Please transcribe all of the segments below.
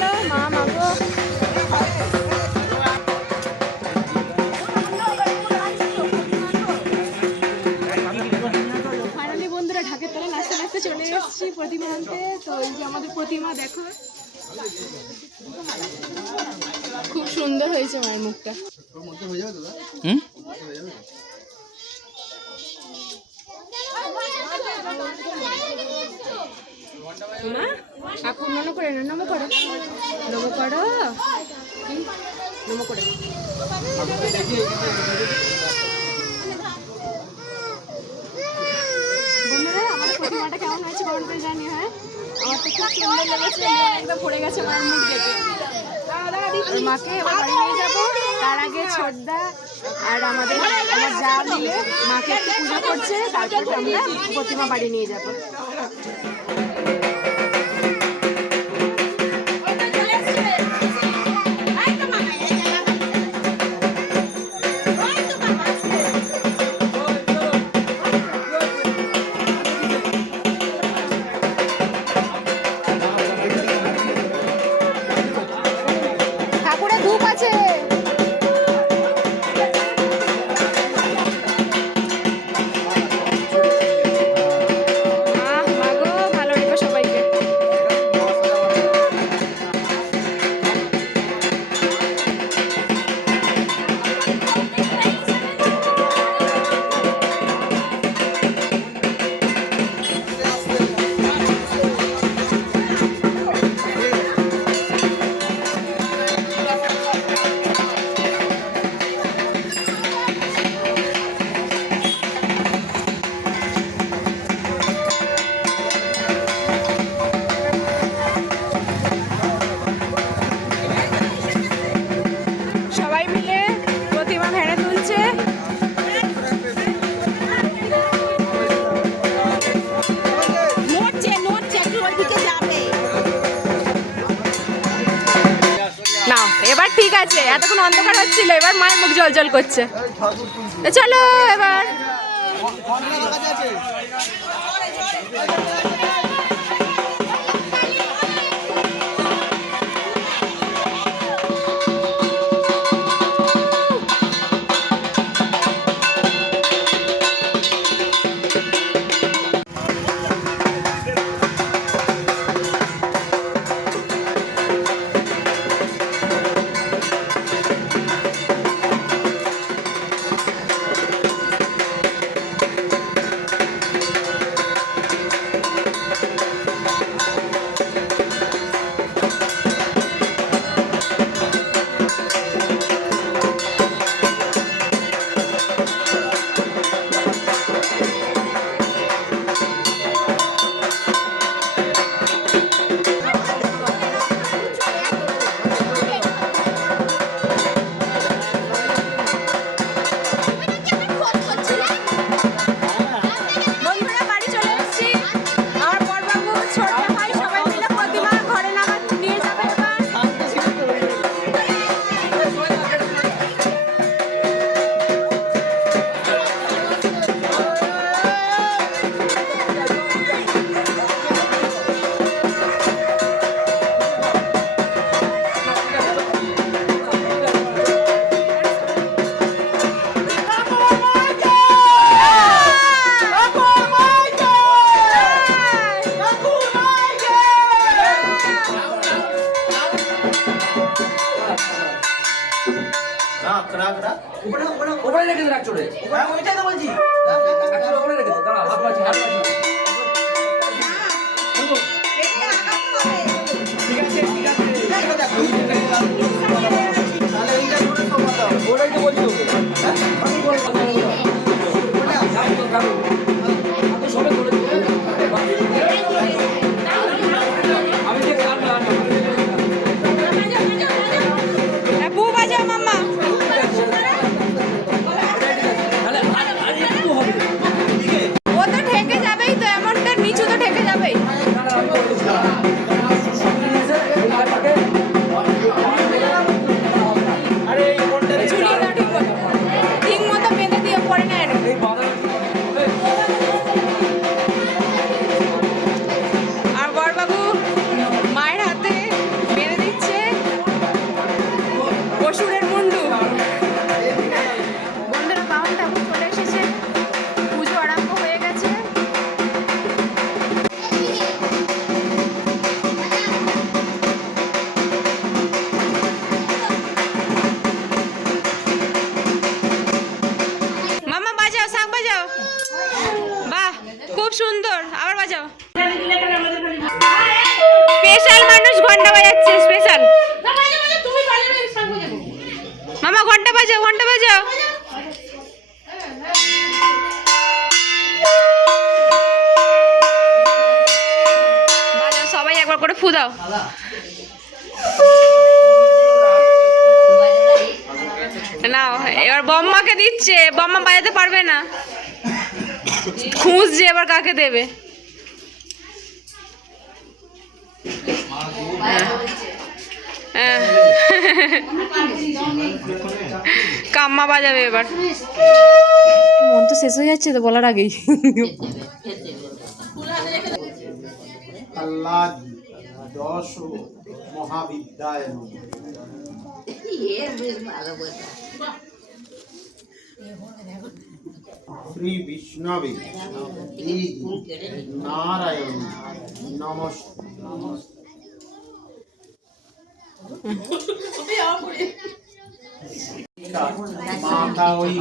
গেল মা মাগো বন্ধুরা ঢাকের তলায় নাচতে নাচতে চলে এসেছি প্রতিমা আনতে। তো এই যে আমাদের প্রতিমা দেখো। খুব সুন্দর হয়েছে মায়ের মুখটা। হুম? মা নম করে না? নম করো। নম করো। বন্ধুরা, আমার প্রতিমাটা কেমন হয়েছে কমেন্ট করে জানি হ্যাঁ? আমার তো খুব পড়ে গেছে মায়ের মুখ মাকে বাড়ি নিয়ে যাব। তার আগে ছোটদা আর আমাদের আমার যা মাকে একটু পুজো করছে, তারপর আমরা প্রতিমা বাড়ি নিয়ে যাব। এতক্ষণ অন্ধকার হচ্ছিল এবার মায়ের মুখ জল জল করছে চলো এবার। রেখে দে রাখছো রে ওইটাই তো বলছি। ওপরে রেখে দে দাঁড়া হাত পাচ্ছি হাত পাচ্ছি ঠিক আছে ঠিক আছে ওটাই তো বলছি ওকে। হ্যাঁ? এবার শাক বাজাও। বাহ, খুব সুন্দর। আবার বাজাও। স্পেশাল মানুষ ঘণ্টা বাজাচ্ছে, স্পেশাল। মামা, ঘণ্টা বাজাও ঘণ্টা বাজাও। সবাই একবার করে ফুদাও এবার বম্মাকে দিচ্ছে বম্মা বাজাতে পারবে না খুঁজছে এবার কাকে দেবে হ্যাঁ। কাম্মা বাজাবে এবার মন তো শেষ হয়ে যাচ্ছে তো বলার আগেই দশ মহাবিদ্যায়। শ্রী বিষ্ণবে নারায়ণ নমস্তে মাতা ওই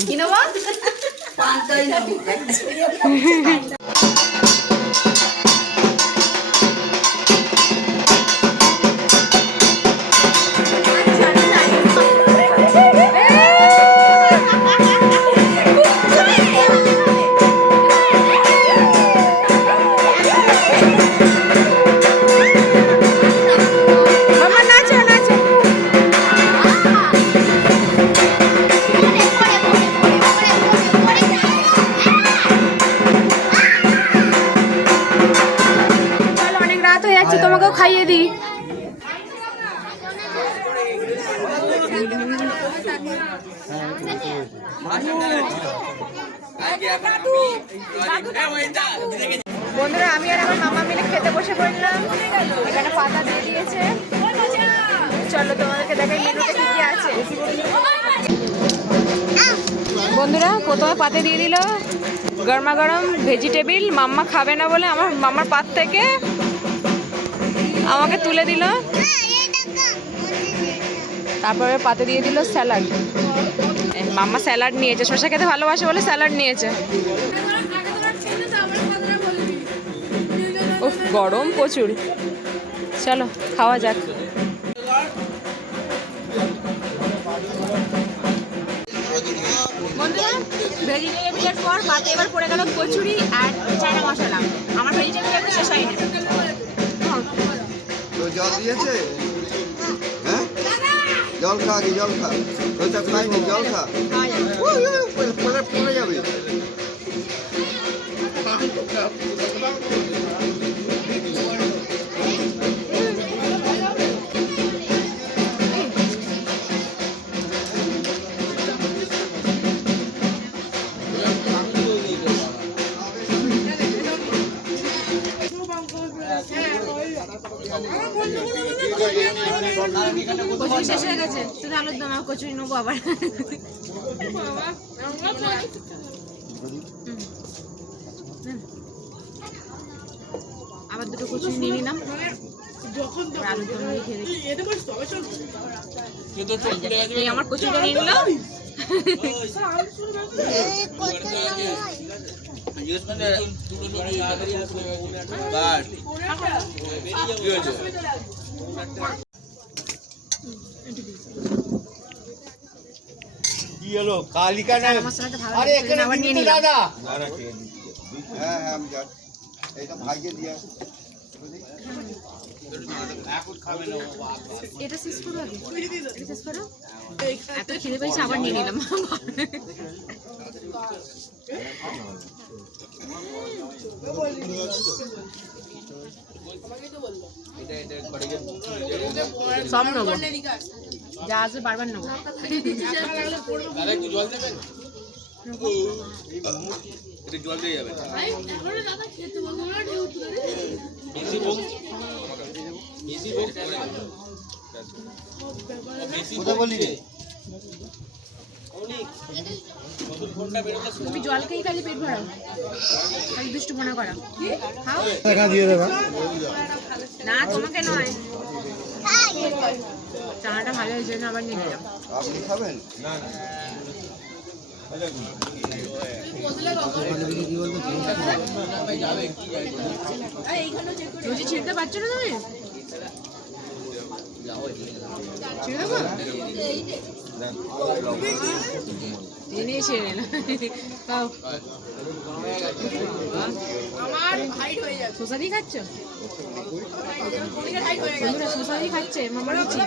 কি নেব খেতে বসে পড়লাম। এখানে পাতা দিয়ে দিয়েছে। চলো তোমাদেরকে দেখাই মেনুতে কি কি আছে। বন্ধুরা, প্রথমে পাতে দিয়ে দিল গরমা গরম ভেজিটেবিল। মাম্মা খাবে না বলে আমার মামার পাত থেকে আমাকে তুলে দিল। তারপরে পাতে দিয়ে দিল স্যালাড। মাম্মা স্যালাড নিয়েছে। শসা খেতে ভালোবাসে বলে স্যালাড নিয়েছে। গরম প্রচুর। চলো খাওয়া যাক। বন্ধুরা পর পাতে এবার পড়ে গেল কচুরি আর মশলা। আমার শেষ হয়নি। জল দিয়েছে? হ্যাঁ? জল খা আগে জল খা। খাইনি জল খা। পড়ে যাবে। কচুরি শেষ হয়ে গেছে শুধু আলুর দম আর কচুরি নেব আবার। আবার দুটো কচুরি নিয়ে নিলাম এবার আলুর দম দিয়ে খেয়ে দেখি। এই আমার কচুরিটা নিয়ে নিল চানা মশলাটা ভালো লাগছে না, আবার নিয়ে নিলাম হ্যাঁ হ্যাঁ আমি যাচ্ছি এইটা ভাইকে দিয়ে আসো। এটা শেষ করো আগে। এটা শেষ করো? এত খিদে পেয়েছে আবার নিয়ে নিলাম। সব নেব। যা আসবে বারবার নেব। কোথায় বললি? রে তুমি জল খেয়ে খালি পেট ভরাও। খালি দুষ্টু মনে করা। না তোমাকে নয়। চানাটা ভালো হয়েছে না আবার নিয়ে নিলাম। আপনি খাবেন? রুচি ছিঁড়তে পারছ না তুমি ছিঁড়ে দেবো না তাও দিয়ে খাচ্ছ? বন্ধুরা দিয়ে খাচ্ছে মামা রুচি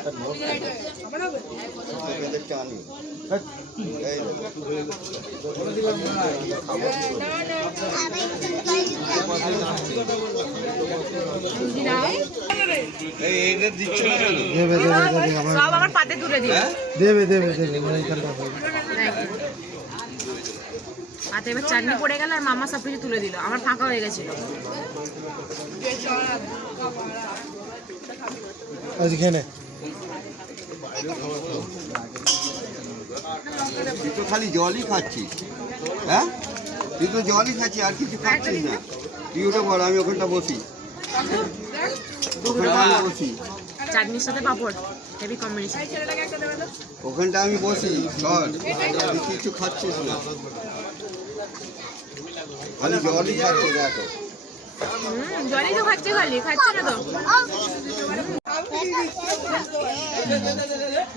দেবে দেবে দেবে সব আমার পাতে তুলে দিও দেবে দেবে দেবে। হবে। হাতে এবার চাটনি পড়ে গেল আর মামা সব কিছু তুলে দিল। আমার ফাঁকা হয়ে গেছিল। ওইখানে তুই তো খালি জলই খাচ্ছিস। হ্যাঁ? তুই তো জলই খাচ্ছিস আর কিছু খাচ্ছিস না। তুই ওটা বল আমি ওখানটা বসি। আমি বসি। চাটনির সাথে পাপড় হেভি কম্বিনেশন ওখানটা আমি বসি চল। কিছু খাচ্ছিস না। খালি জলই খাচ্ছিস দেখো। জলই তো খাচ্ছে খালি খাচ্ছে না তো।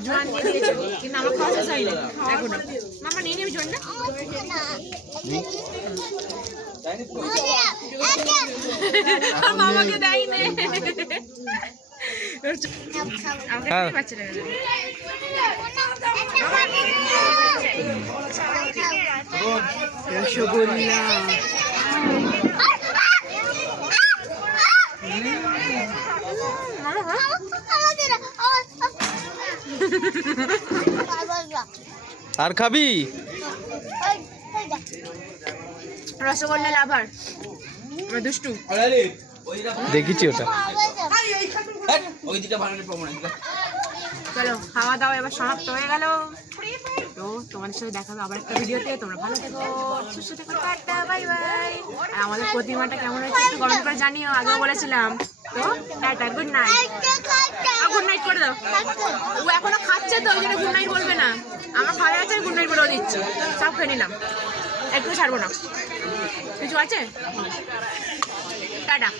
জোয়ান দিয়ে দিয়েছে কিন্তু আমার খাওয়া শেষ হয়নি। এখনও মামা নিয়ে নিবি জোয়ান না মামাকে দেয় নে। রসগোল্লা আর খাবি? রসগোল্লা লাভার। দুষ্টু। দেখেছি ওটা। ওই বানানোর প্রমাণ চলো খাওয়া দাওয়া এবার সমাপ্ত হয়ে গেল। তো তোমাদের সাথে দেখা হবে আবার একটা ভিডিওতে। তোমরা ভালো থেকো, সুস্থ থেকো, টাটা, বাই বাই। আর আমাদের প্রতিমাটা কেমন হয়েছে একটু কমেন্ট করে জানিও, আগেও বলেছিলাম। তো, tata good night good night করে দাও। ও এখনও খাচ্ছে তো, ওই জন্য গুড নাইট বলবে না। আমার খাওয়া আছে গুড নাইট বলেও দিচ্ছি। সব খেয়ে নিলাম। একটু ছাড়বো না। কিছু আছে? টাটা।